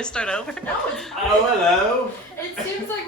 I start over? No, it's Oh, hello. It seems like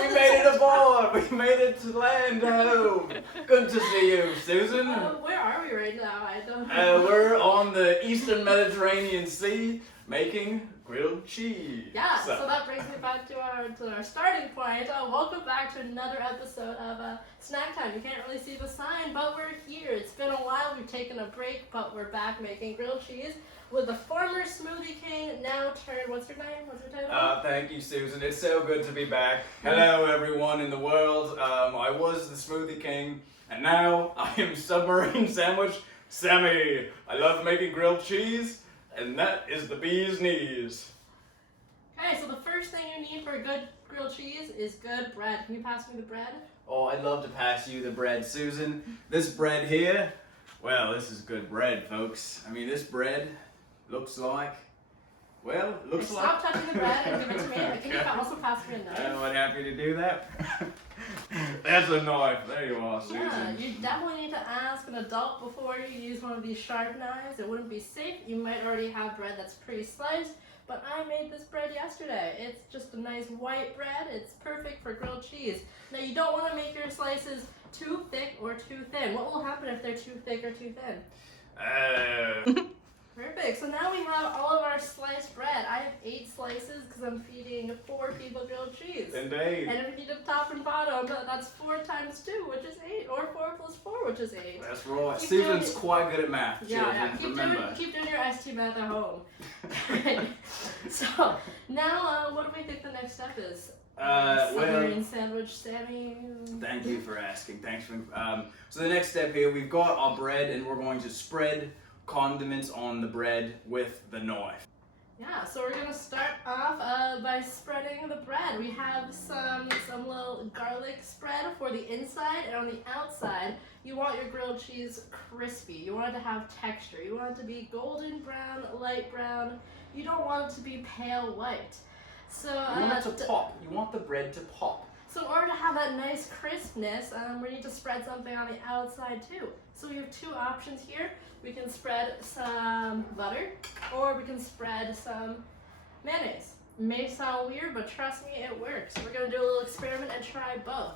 We made it aboard. We made it to land home. Good to see you, Susan. Where are we right now? I don't. We're on the Eastern Mediterranean Sea making grilled cheese. Yeah, so that brings me back to our starting point. Welcome back to another episode of Snack Time. You can't really see the sign, but we're here. It's been a while. We've taken a break, but we're back making grilled cheese with the former Smoothie King, now turned, what's your name? What's your title? Thank you, Susan. It's so good to be back. Hello, everyone in the world. I was the Smoothie King, and now I am Submarine Sandwich Sammy. I love making grilled cheese, and that is the bee's knees. Okay, so the first thing you need for a good grilled cheese is good bread. Can you pass me the bread? Oh, I'd love to pass you the bread, Susan. This bread here, well, this is good bread, folks. I mean, this bread looks like, well, looks like... Stop touching the bread and give it to me. Can you also pass me a knife? I'm happy to do that. That's a knife. There you are, Susan. Yeah, you definitely need to ask an adult before you use one of these sharp knives. It wouldn't be safe. You might already have bread that's pre-sliced, but I made this bread yesterday. It's just a nice white bread. It's perfect for grilled cheese. Now, you don't want to make your slices too thick or too thin. What will happen if they're too thick or too thin? Perfect. So now we have all of our sliced bread. I have 8 slices because I'm feeding 4 people grilled cheese. Indeed. And if you do top and bottom, that's 4 times 2, which is 8, or 4 plus 4, which is 8. That's right. Keep Susan's doing- quite good at math, Yeah, children. keep doing your ST math at home. So now, what do we think the next step is? Submarine Sandwich Sammy. Thank you for asking. Thanks for. So the next step here, we've got our bread, and we're going to spread condiments on the bread with the knife. Yeah, so we're gonna start off by spreading the bread. We have some little garlic spread for the inside, and on the outside, you want your grilled cheese crispy. You want it to have texture. You want it to be golden brown, light brown. You don't want it to be pale white. So You want it to pop. You want the bread to pop. So in order to have that nice crispness, we need to spread something on the outside too. So we have 2 options here. We can spread some butter, or we can spread some mayonnaise. It may sound weird, but trust me, it works. We're gonna do a little experiment and try both.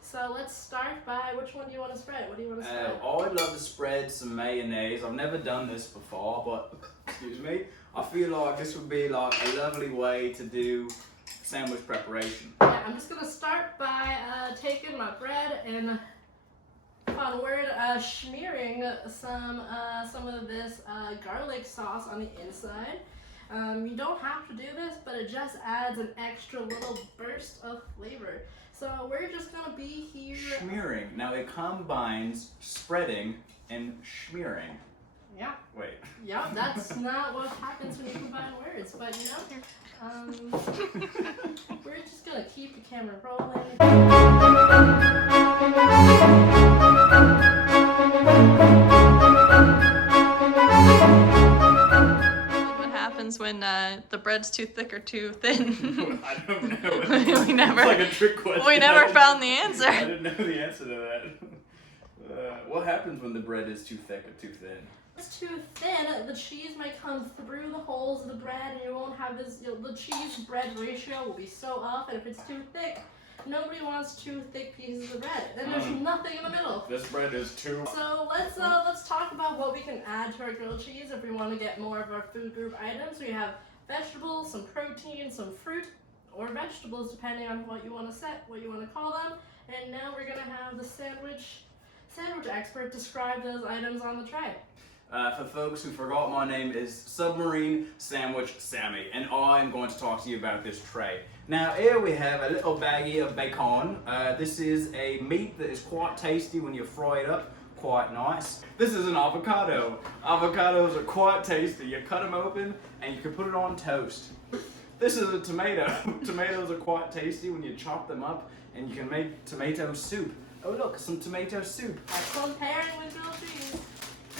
So let's start by, which one do you want to spread? What do you want to spread? I'd love to spread some mayonnaise. I've never done this before, but excuse me, I feel like this would be like a lovely way to do sandwich preparation. Yeah, I'm just gonna start by taking my bread and, fun word, smearing some of this garlic sauce on the inside. You don't have to do this, but it just adds an extra little burst of flavor. So we're just gonna be here. Smearing. Now it combines spreading and smearing. Yeah. Wait. Yeah, that's not what happens when you combine words, but you know, we're just gonna keep the camera rolling. What happens when the bread's too thick or too thin? I don't know. We never- It's like a trick question. We never found the answer. I didn't know the answer to that. What happens when the bread is too thick or too thin? If it's too thin, the cheese might come through the holes of the bread, and you won't have this. The cheese-bread ratio will be so off, and if it's too thick, nobody wants 2 thick pieces of bread. Then there's nothing in the middle. This bread is too... So let's talk about what we can add to our grilled cheese if we want to get more of our food group items. We have vegetables, some protein, some fruit, or vegetables depending on what you want to call them. And now we're gonna have the sandwich expert describe those items on the tray. For folks who forgot, my name is Submarine Sandwich Sammy, and I'm going to talk to you about this tray. Now here we have a little baggie of bacon. This is a meat that is quite tasty when you fry it up, quite nice. This is an avocado. Avocados are quite tasty. You cut them open and you can put it on toast. This is a tomato. Tomatoes are quite tasty when you chop them up, and you can make tomato soup. Oh look, some tomato soup. Excellent pairing with grilled cheese.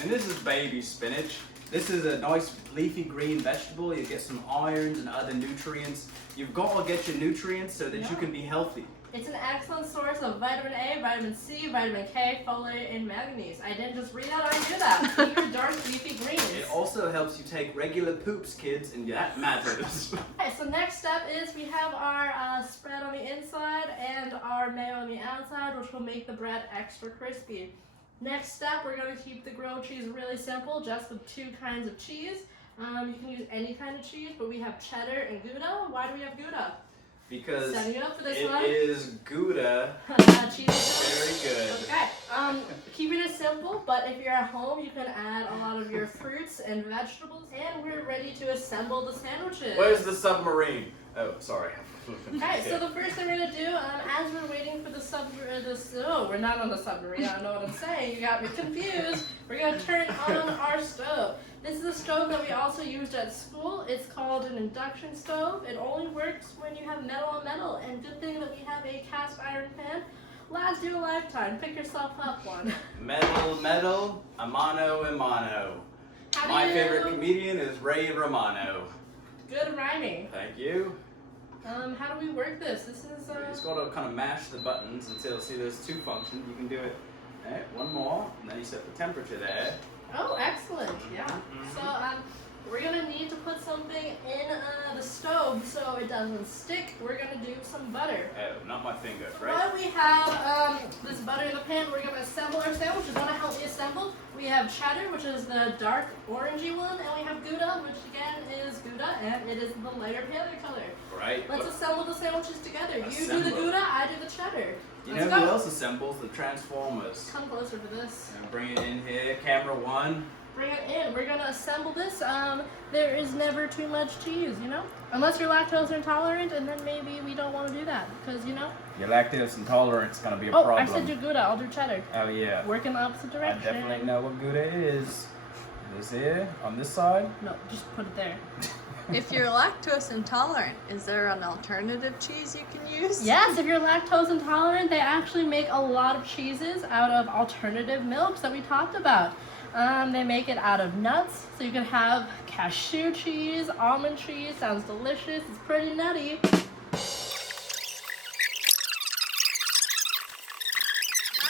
And this is baby spinach. This is a nice leafy green vegetable. You get some irons and other nutrients. You've got to get your nutrients so that you can be healthy. It's an excellent source of vitamin A, vitamin C, vitamin K, folate, and manganese. I didn't just read that, I knew that. Eat your dark leafy greens. It also helps you take regular poops, kids, and that matters. Okay, so next step is we have our spread on the inside and our mayo on the outside, which will make the bread extra crispy. Next step, we're going to keep the grilled cheese really simple, just with 2 kinds of cheese. You can use any kind of cheese, but we have cheddar and Gouda. Why do we have Gouda? Because Setting you up for this it one. is Gouda. Cheese. Very good. Okay, keeping it simple, but if you're at home, you can add a lot of your fruits and vegetables, and we're ready to assemble the sandwiches. Where's the submarine? Oh, sorry. Okay, so the first thing we're gonna do, as we're waiting for the we're not on the submarine, I don't know what I'm saying, you got me confused. We're gonna turn on our stove. This is a stove that we also used at school. It's called an induction stove. It only works when you have metal on metal, and good thing that we have a cast iron pan. Lasts you a lifetime. Pick yourself up one. Metal, a mano. My favorite comedian is Ray Romano. Good rhyming. Thank you. How do we work this? This is You just gotta kind of mash the buttons until, see, there's 2 functions. You can do it. Alright, one more, and then you set the temperature there. Oh, excellent. Yeah. So we're gonna need to put something in the stove so it doesn't stick. We're gonna do some butter. Oh, not my finger, So right? while we have this butter in the pan, we're gonna assemble our sandwiches. Want to help me assemble? We have cheddar, which is the dark orangey one, and we have Gouda, which again is Gouda, and it is the lighter paler color. Right. Let's assemble the sandwiches together. You do Assemble. the Gouda, I do the cheddar. You Let's know who go. else assembles? The Transformers. Come closer for this. And bring it in here, camera 1. Bring it in. We're gonna assemble this. There is never too much cheese, you know? Unless you're lactose intolerant, and then maybe we don't want to do that, because, you know? Your lactose intolerance is gonna be a Oh, problem. I said do Gouda, I'll do cheddar. Oh yeah. Work in the opposite I direction. definitely know what Gouda is. It is here, on this side. No, just put it there. If you're lactose intolerant, is there an alternative cheese you can use? Yes, if you're lactose intolerant, they actually make a lot of cheeses out of alternative milks that we talked about. They make it out of nuts, so you can have cashew cheese, almond cheese. Sounds delicious. It's pretty nutty.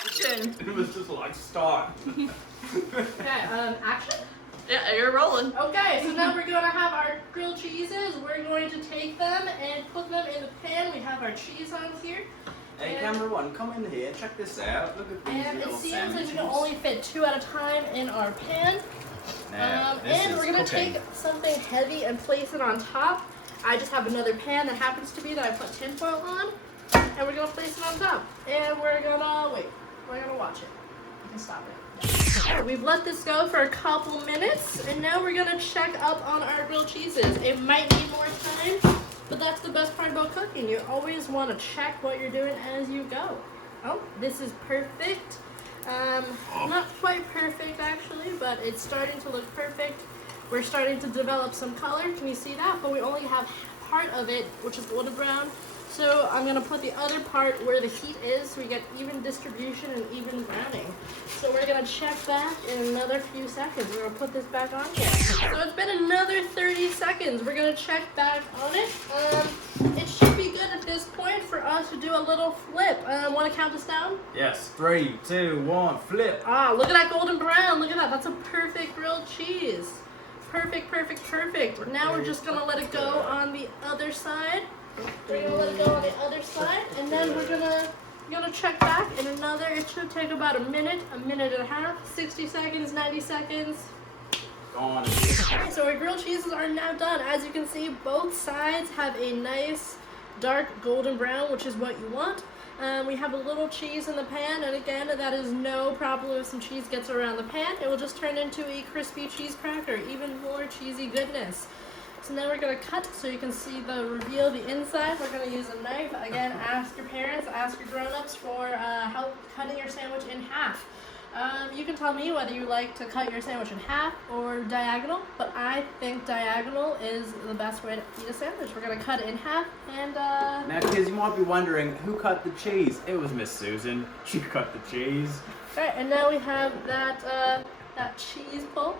Action! It was just like, start. Okay, action. Yeah, you're rolling. Okay, so now we're going to have our grilled cheeses. We're going to take them and put them in the pan. We have our cheese on here. Hey, And- camera 1, come in here, check this out. Look at these And it little seems like sandwiches. you can only fit 2 at a time in our pan. Now, this And is we're going to cooking. take something heavy and place it on top. I just have another pan that happens to be that I put tinfoil on. And we're going to place it on top. And we're going to, wait, we're going to watch it. You can stop it. Yeah. We've let this go for a couple minutes. And now we're going to check up on our grilled cheeses. It might need more time. But that's the best part about cooking. You always want to check what you're doing as you go. Oh, this is perfect. Not quite perfect actually, but it's starting to look perfect. We're starting to develop some color. Can you see that? But we only have part of it, which is golden brown. So I'm gonna put the other part where the heat is, so we get even distribution and even browning. So we're gonna check back in another few seconds. We're gonna put this back on here. So it's been another 30 seconds. We're gonna check back on it. It should be good at this point for us to do a little flip. Wanna count this down? Yes, 3, 2, 1, flip. Ah, look at that golden brown. Look at that. That's a perfect grilled cheese. Perfect, perfect, perfect. Now we're just gonna let it go on the other side. We're gonna let it go on the other side, and then we're gonna check back in another. It should take about a minute and a half, 60 seconds, 90 seconds. Gone. Alright, so our grilled cheeses are now done. As you can see, both sides have a nice dark golden brown, which is what you want. We have a little cheese in the pan, and again, that is no problem if some cheese gets around the pan. It will just turn into a crispy cheese cracker, even more cheesy goodness. So now we're going to cut so you can see the reveal, the inside. We're going to use a knife. Again, ask your parents, ask your grown-ups for help cutting your sandwich in half. You can tell me whether you like to cut your sandwich in half or diagonal, but I think diagonal is the best way to eat a sandwich. We're going to cut it in half, and Now, kids, you might be wondering who cut the cheese. It was Miss Susan. She cut the cheese. Alright, and now we have that cheese pull.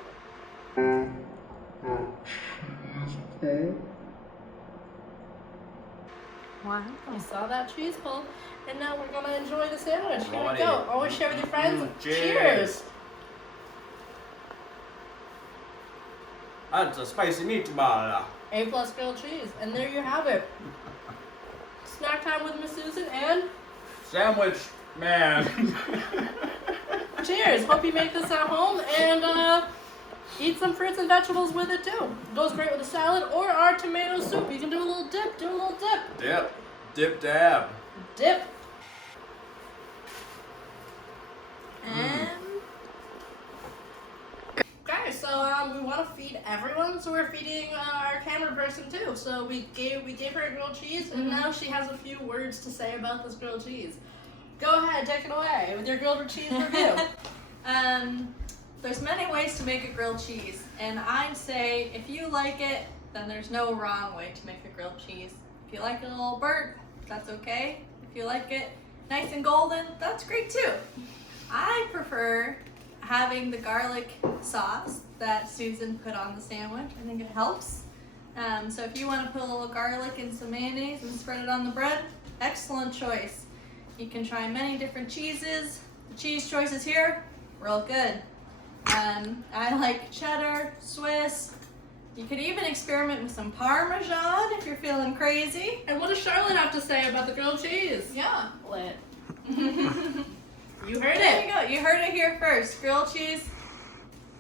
Wow. You saw that cheese pull, and now we're gonna enjoy the sandwich. Here we Righty. go. Always share with your friends. Cheers. That's a spicy meatball. A+ grilled cheese, and there you have it. Snack time with Miss Susan, and Sandwich man. cheers. Hope you make this at home, and eat some fruits and vegetables with it too. Goes great with a salad or our tomato soup. You can do a little dip. Do a little dip. Dip. Dip dab. Dip. And Okay, so we want to feed everyone, so we're feeding our camera person too. So we gave her a grilled cheese, and now she has a few words to say about this grilled cheese. Go ahead, take it away with your grilled cheese review. there's many ways to make a grilled cheese, and I'd say if you like it, then there's no wrong way to make a grilled cheese. If you like it a little burnt, that's okay. If you like it nice and golden, that's great too. I prefer having the garlic sauce that Susan put on the sandwich. I think it helps. So if you want to put a little garlic and some mayonnaise and spread it on the bread, excellent choice. You can try many different cheeses. The cheese choices here, real good. I like cheddar, Swiss. You could even experiment with some Parmesan if you're feeling crazy. And what does Charlotte have to say about the grilled cheese? Yeah. Lit. You heard There it. you go. You heard it here first. Grilled cheese,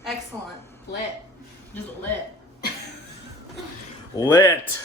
excellent. Lit. Just lit. Lit.